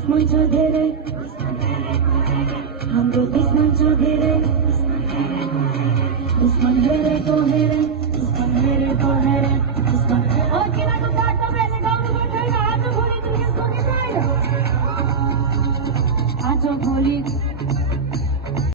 दुश्मन छ धेरै हाम्रो दुश्मन छ धेरै दुश्मन हेरेको हेरे दुश्मन हेरेको हेरे दुश्मन ओ किनको बाटो मैले गाउनु पर्दैन आज भोलि त यस्तो कि छैन आज भोलि